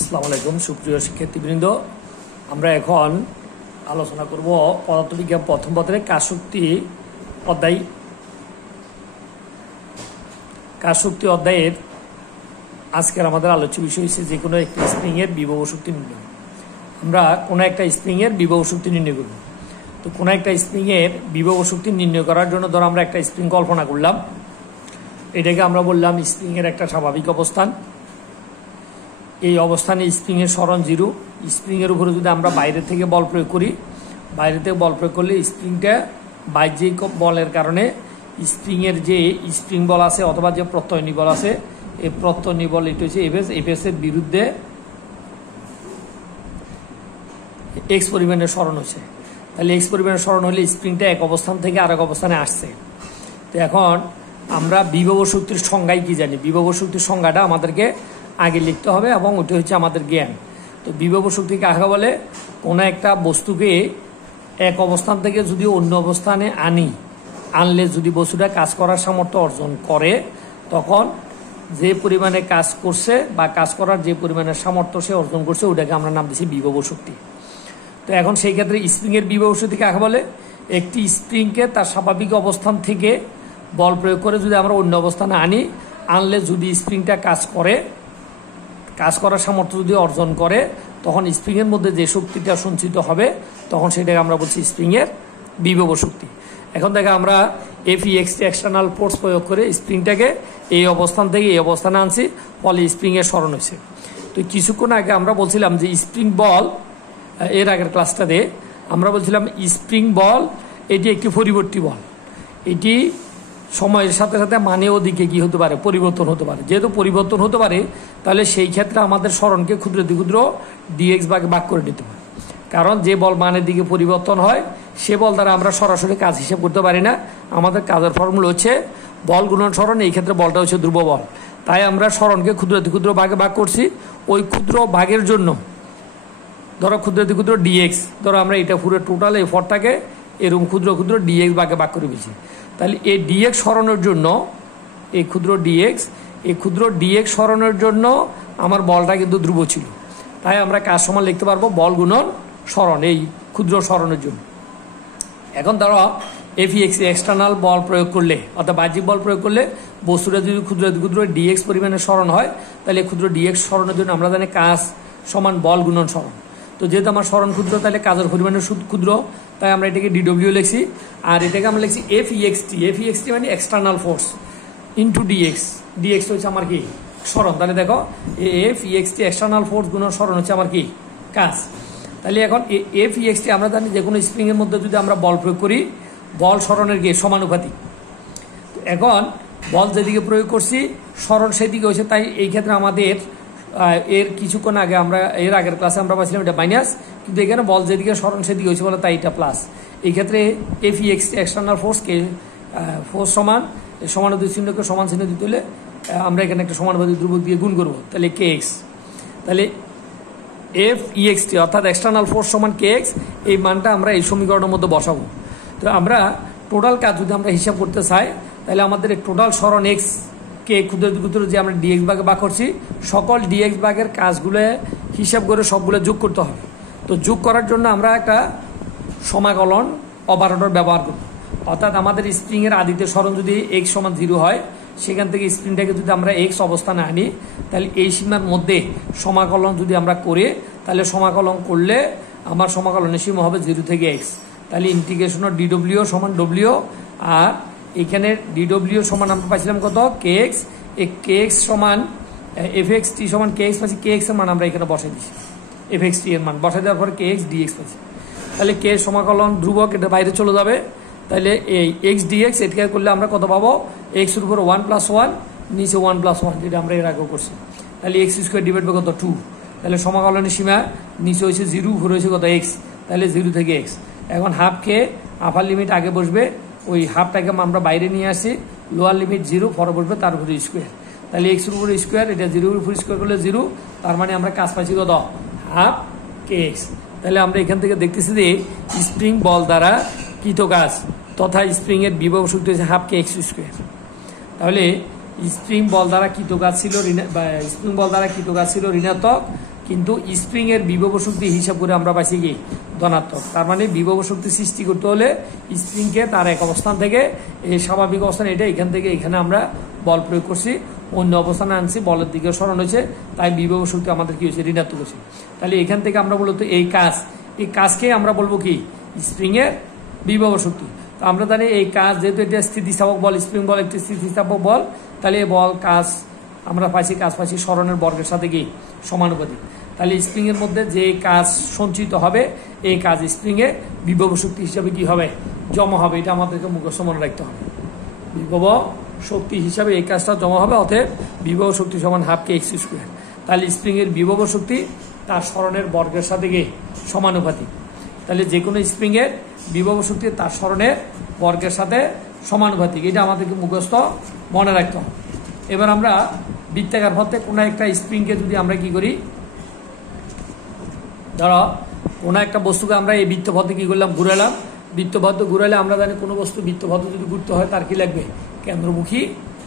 আসসালামু আলাইকুম সুপ্রিয় শিক্ষার্থীবৃন্দ, আমরা এখন আলোচনা করব পদার্থবিজ্ঞান প্রথম পত্রের কাজ শক্তি অধ্যায়ের আজকের আমাদের আলোচ্য বিষয় হচ্ছে যে কোনো একটি স্প্রিংয়ের বিভব শক্তি নির্ণয়। আমরা কোনো একটা স্প্রিংয়ের বিভব শক্তি নির্ণয় করব। তো কোনো একটা স্প্রিংয়ের বিভব শক্তি নির্ণয় করার জন্য ধরো আমরা একটা স্প্রিং কল্পনা করলাম, এটাকে আমরা বললাম স্প্রিংয়ের একটা স্বাভাবিক অবস্থান। এই অবস্থানে স্প্রিংয়ের সরণ জিরো। স্প্রিংয়ের উপরে যদি আমরা বাইরে থেকে বল প্রয়োগ করি, বাইরে থেকে বল প্রয়োগ করলে স্প্রিংটা বাহ্যিক বলের কারণে স্প্রিংয়ের যে স্প্রিং বল আছে অথবা যে প্রত্যয়নী বল আছে, এই প্রত্যয়নী বল এটা হচ্ছে এফএসের বিরুদ্ধে এক্স পরিমাণের সরণ হচ্ছে। তাহলে এক্স পরিমাণের সরণ হলে স্প্রিংটা এক অবস্থান থেকে আরেক অবস্থানে আসছে। তো এখন আমরা বিভব শক্তির সংজ্ঞায় কি জানি? বিভব শক্তির সংজ্ঞাটা আমাদেরকে আগে লিখতে হবে এবং ওটা হচ্ছে আমাদের জ্ঞান। তো বিভব শক্তি কাকে বলে? কোনো একটা বস্তুকে এক অবস্থান থেকে যদি অন্য অবস্থানে আনলে যদি বস্তুটা কাজ করার সামর্থ্য অর্জন করে, তখন যে পরিমাণে কাজ করছে বা কাজ করার যে পরিমাণের সামর্থ্য সে অর্জন করছে ওটাকে আমরা নাম দিচ্ছি বিভব শক্তি। তো এখন সেই ক্ষেত্রে স্প্রিংয়ের বিভব শক্তি কাকে বলে? একটি স্প্রিংকে তার স্বাভাবিক অবস্থান থেকে বল প্রয়োগ করে যদি আমরা অন্য অবস্থানে আনলে যদি স্প্রিংটা কাজ করার সামর্থ্য যদি অর্জন করে, তখন স্প্রিংয়ের মধ্যে যে শক্তিটা সঞ্চিত হবে তখন সেটাকে আমরা বলছি স্প্রিংয়ের বিভব শক্তি। এখন দেখো আমরা এফইএক্সটি এক্সটার্নাল ফোর্স প্রয়োগ করে স্প্রিংটাকে এই অবস্থান থেকে এই অবস্থানে আনছি, ফলে স্প্রিংয়ের সরণ হয়েছে। তো কিছুক্ষণ আগে আমরা বলছিলাম যে স্প্রিং বল, এর আগের ক্লাসটাতে আমরা বলছিলাম স্প্রিং বল এটি একটি পরিবর্তী বল। এটি সময়ের সাথে সাথে মানে ওদিকে কি হতে পারে? পরিবর্তন হতে পারে। যেহেতু পরিবর্তন হতে পারে, তাহলে সেই ক্ষেত্রে আমাদের সরণকে ক্ষুদ্র ক্ষুদ্র ডিএক্স ভাগে ভাগ করে নিতে হবে। কারণ যে বল মানের দিকে পরিবর্তন হয় সে বল দ্বারা আমরা সরাসরি কাজ হিসেব করতে পারি না। আমাদের কাজের ফর্মুলা হচ্ছে বল গুণন সরণ। এই ক্ষেত্রে বলটা হচ্ছে ধ্রুব বল, তাই আমরা সরণকে ক্ষুদ্র ক্ষুদ্র ভাগে ভাগ করছি। ওই ক্ষুদ্র ভাগের জন্য ধরো ক্ষুদ্র ক্ষুদ্র ডিএক্স, ধরো আমরা এটা পুরো টোটাল এই ফরটাকে এরকম ক্ষুদ্র ক্ষুদ্র ডিএক্স ভাগে ভাগ করে দিয়েছি। তাহলে এই ডিএক্স সরানোর জন্য এই ক্ষুদ্র ডিএক্স সরানোর জন্য আমার বলটা কিন্তু ধ্রুব ছিল, তাই আমরা কাজ সমান লিখতে পারবো বল গুণন সরণ এই ক্ষুদ্র সরণের জন্য। এখন ধরো এফইএক্স এক্সটার্নাল বল প্রয়োগ করলে অর্থাৎ বাহ্যিক বল প্রয়োগ করলে বস্তুটা যদি ক্ষুদ্র ক্ষুদ্র ডিএক্স পরিমাণের সরণ হয়, তাহলে ক্ষুদ্র ডিএক্স সরণের জন্য আমরা জানি কাজ সমান বল গুণন সরণ। তো যেহেতু আমার সরণ ক্ষুদ্র, তাহলে কাজের পরিমাণের ক্ষুদ্র, তাই আমরা এটাকে ডিডব্লিউ লিখছি। আর এটাকে আমরা লিখছি এফইএক্সটি মানে এক্সটার্নাল ফোর্স ইন্টু ডিএক্স হচ্ছে আমার কি? সরণ। তাহলে দেখো এফইএক্সটি এক্সটার্নাল ফোর্স গুণন সরণ হচ্ছে আমার কি? কাজ। তাহলে এখন এফইএক্সটি আমরা জানি যে কোনো স্প্রিংয়ের মধ্যে যদি আমরা বল প্রয়োগ করি, বল সরণের কি সমানুপাতিক। এখন বল যেদিকে প্রয়োগ করছি সরণ সেদিকে হয়েছে, তাই এই ক্ষেত্রে আমাদের এর কিছুক্ষণ আগে আমরা এর আগের ক্লাসে আমরা পাচ্ছিলাম এটা মাইনাস, কিন্তু এখানে বল যেদিকে সরণ সেদিকে হয়েছে বলে তাই এটা প্লাস। এই ক্ষেত্রে এফইএক্সটি এক্সটার্নাল ফোর্সকে ফোর্স সমান দুই চিহ্নকে সমান চিহ্ন দিতে হলে আমরা এখানে একটা সমানুপাতিক ধ্রুবক দিয়ে গুণ করবো, তাহলে কে এক্স। তাহলে এফইএক্সটি অর্থাৎ এক্সটার্নাল ফোর্স সমান কে এক্স, এই মানটা আমরা এই সমীকরণের মধ্যে বসাবো। তো আমরা টোটাল কাজ যদি আমরা হিসাব করতে চাই, তাহলে আমাদের টোটাল সরণ এক্স কে ক্ষুদ্র ক্ষুদ্র যে আমরা ডিএক্স ভাগে ভাগ করছি, সকল ডিএক্স ভাগের কাজগুলো হিসাব করে সবগুলো যোগ করতে হবে। তো যোগ করার জন্য আমরা একটা সমাকলন অপারেটর ব্যবহার করব। অর্থাৎ আমাদের স্প্রিংয়ের আদিতে সরণ যদি এক্স সমান 0 হয়, সেখান থেকে স্প্রিংটাকে যদি আমরা এক্স অবস্থানে আনি, তাহলে এই সীমার মধ্যে সমাকলন যদি আমরা করি, তাহলে সমাকলন করলে আমার সমাকলনের সীমা হবে 0 থেকে এক্স। তাহলে ইন্টিগ্রেশন অফ ডিডব্লিউ সমান ডব্লিউ, আর এখানে ডিডব্লিউ সমান আমরা পাইছিলাম কত? কে এক্স। এই কে এক্স সমান এফএক্সটি সমান কে এক্স পাচ্ছি। কে এক্স এর মান আমরা এখানে বসাই দিচ্ছি, এফএক্সটি এর মান বসাই দেওয়ার পরে কে এক্স ডিএক্স পাচ্ছি। তাহলে কে সমাকলন ধ্রুবক, এটা বাইরে চলে যাবে। তাহলে এই এক্স ডিএক্স এটাকে করলে আমরা কত পাবো? এক্স এর উপর 1 + 1, নিচে 1 + 1, যেটা আমরা এর আগেও করছি। তাহলে এক্স স্কোয়ার ডিভাইড বাই কত? 2। তাহলে সমাকলনের সীমা নিচে হয়েছে 0, উপরে হয়েছে কত? এক্স। তাহলে 0 থেকে এক্স। এখন হাফকে আপার লিমিট আগে বসবে, ওই হাফটাকে আমরা বাইরে নিয়ে আসি, লোয়ার লিমিট 0, পরে বসবে তার উপরে স্কোয়ার। তাহলে এক্স এর উপর স্কোয়ার, এটা 0 এর উপর স্কোয়ার করলে 0, তার মানে আমরা কাজ পাচ্ছি কত? হাফ কে এক্স। তাহলে আমরা এখান থেকে দেখতেছি যে স্প্রিং বল দ্বারা কৃত কাজ তথা স্প্রিংয়ের বিভব শক্তি হচ্ছে হাফ কে এক্স স্কোয়ার। তাহলে স্প্রিং বল দ্বারা কৃত কাজ ছিল ঋণাত্মক, কিন্তু স্প্রিং এর বিভব শক্তি হিসাব করে আমরা পাইছি কি ধনাত্মক। তার মানে বিভব শক্তি সৃষ্টি করতে হলে স্প্রিংকে তার এক অবস্থান থেকে এই স্বাভাবিক অবস্থান এটা এখান থেকে এখানে আমরা বল প্রয়োগ করছি, অন্য অবস্থানে আনছি, বলের দিকে সরণ হয়েছে, তাই বিভব শক্তি আমাদের কি হয়েছে ঋণাত্মক হয়েছে। তাহলে এখান থেকে আমরা বলতো এই কাজকে আমরা বলবো কি স্প্রিং এর বিভব শক্তি। তো আমরা জানি এই কাজ যেহেতু এটা স্থিতিস্থাপক বল, স্প্রিং বল একটি স্থিতিস্থাপক বল, তাহলে এই বল কাজ আমরা পাইছি সরণের বর্গের সাথে কি সমানুপাতিক। তাহলে স্প্রিং এর মধ্যে যে কাজ সঞ্চিত হবে এই কাজ স্প্রিং এ বিভব শক্তি হিসাবে কি হবে জমা হবে, এটা আমাদেরকে মুখস্থ মনে রাখতে হবে। বিভব শক্তি হিসাবে এই কাজটা জমা হবে, অতএব বিভব শক্তি সমান হাফ কে এক্স স্কোয়ার। তাহলে স্প্রিং এর বিভব শক্তি তার সরণের বর্গের সাথে কি সমানুপাতিক। তাহলে যে কোনো স্প্রিং এর বিভব শক্তি তার সরণের বর্গের সাথে সমানুপাতিক, এটা আমাদেরকে মুখস্থ মনে রাখতে হবে। এবার আমরা বৃত্তাকার পথে কোনো একটা স্প্রিংকে যদি আমরা কি করি, ধরো কোনো একটা বস্তুকে আমরা এই বৃত্তপথে কি করলাম ঘুরালাম, বৃত্তপথে ঘুরালে আমরা জানি কোনো বস্তু বৃত্তপথে যদি ঘুরতে হয় তার কি লাগবে কেন্দ্রমুখী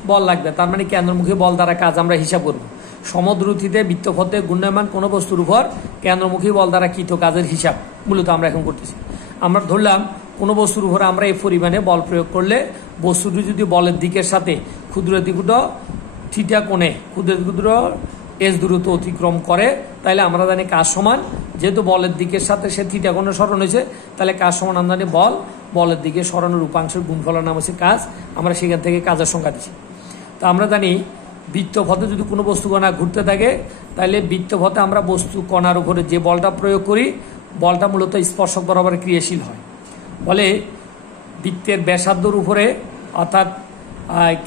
বল লাগবে। তার মানে কেন্দ্রমুখী বল দ্বারা কাজ আমরা হিসাব করব। সমদ্রুতিতে বৃত্তপথে ঘূর্ণায়মান কোনো বস্তুর উপর কেন্দ্রমুখী বল দ্বারা কৃত কাজের হিসাব মূলত আমরা এখন করতেছি। আমরা ধরলাম কোনো বস্তুর উপরে আমরা এই পরিমাণে বল প্রয়োগ করলে বস্তুটি যদি বলের দিকের সাথে ক্ষুদ্র থিটা কোণে ক্ষুদ্র এস দূরত্ব অতিক্রম করে, তাহলে আমরা জানি কাজ সমান, যেহেতু বলের দিকের সাথে সে থিটা কোণে সরণ হয়েছে, তাহলে কাজ সমান আমরা জানি বলের দিকে সরণের রূপাংশের গুণফলের নাম হচ্ছে কাজ। আমরা সেখান থেকে কাজের সংখ্যা দিচ্ছি। তো আমরা জানি বৃত্তপথে যদি কোনো বস্তু কণা ঘুরতে থাকে, তাহলে বৃত্তপথে আমরা বস্তু কণার উপরে যে বলটা প্রয়োগ করি, বলটা মূলত স্পর্শক বরাবর ক্রিয়াশীল হয়। বলে বৃত্তের ব্যাসার্ধর উপরে অর্থাৎ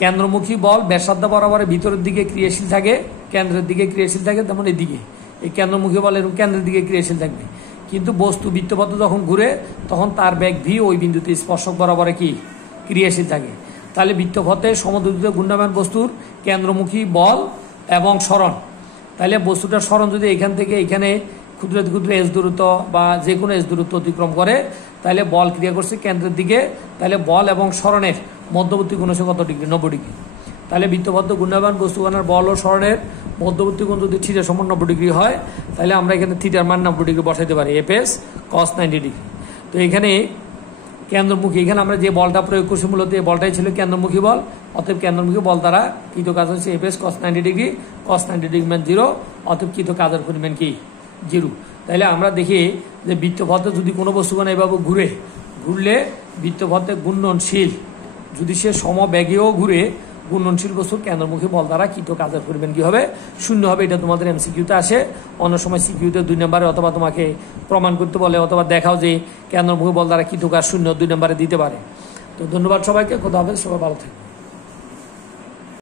কেন্দ্রমুখী বল ব্যাসার্ধ বরাবর ভিতরের দিকে ক্রিয়াশীল থাকে, কেন্দ্রের দিকে ক্রিয়াশীল থাকে, তেমন এদিকে এই কেন্দ্রমুখী বল এরকম কেন্দ্রের দিকে ক্রিয়াশীল থাকবে। কিন্তু বস্তু বৃত্তপথে যখন ঘুরে তখন তার বেগ ভি ওই বিন্দুতে স্পর্শক বরাবরে কি ক্রিয়াশীল থাকে। তাহলে বৃত্তপথে সমদ্রুতিতে ঘূর্ণায়মান বস্তুর কেন্দ্রমুখী বল এবং সরণ, তাহলে বস্তুটার সরণ যদি এখান থেকে এখানে ক্ষুদ্র এস দূরত্ব বা যে কোনো এস দূরত্ব অতিক্রম করে, তাহলে বল ক্রিয়া করছে কেন্দ্রের দিকে, তাহলে বল এবং সরণের মধ্যবর্তী কোণ হচ্ছে কত ডিগ্রি 90 ডিগ্রি। তাহলে বৃত্তবদ্ধ ঘূর্ণায়মান বস্তুকণার বল ও সরণের মধ্যবর্তী কোণ যদি থিটা সমান 90 ডিগ্রি হয়, তাহলে আমরা এখানে থিটার মান 90 ডিগ্রি বসাইতে পারি, এফ এস কস 90 ডিগ্রি। তো এখানে কেন্দ্রমুখী, এখানে আমরা যে বলটা প্রয়োগ করছি মূলত এই বলটাই ছিল কেন্দ্রমুখী বল, অতএব কেন্দ্রমুখী বল দ্বারা কৃত কাজ হচ্ছে এফ এস কস 90 ডিগ্রি, কস 90 ডিগ্রি মান 0, অতএব কৃত কাজের পরিমাণ কি 0। তাহলে আমরা দেখি যে বৃত্তপথে যদি কোনো বস্তুকণা এভাবে ঘুরলে বৃত্তপথে ঘূর্ণনশীল যদি সে সমবেগেও ঘুরে, ঘূর্ণনশীল বস্তুর কেন্দ্রমুখী বল দ্বারা কৃত কাজের পরিমাণ কি হবে 0 হবে। এটা তোমাদের এমসিকিউতে আসে, অন্য সময় সিকিউতে 2 নম্বরে অথবা তোমাকে প্রমাণ করতে বলে অথবা দেখাও যে কেন্দ্রমুখী বল দ্বারা কৃত কাজ 0 2 নম্বরে দিতে পারে। তো ধন্যবাদ সবাইকে, খোদা হাফেজ, সবাই ভালো থাকবে।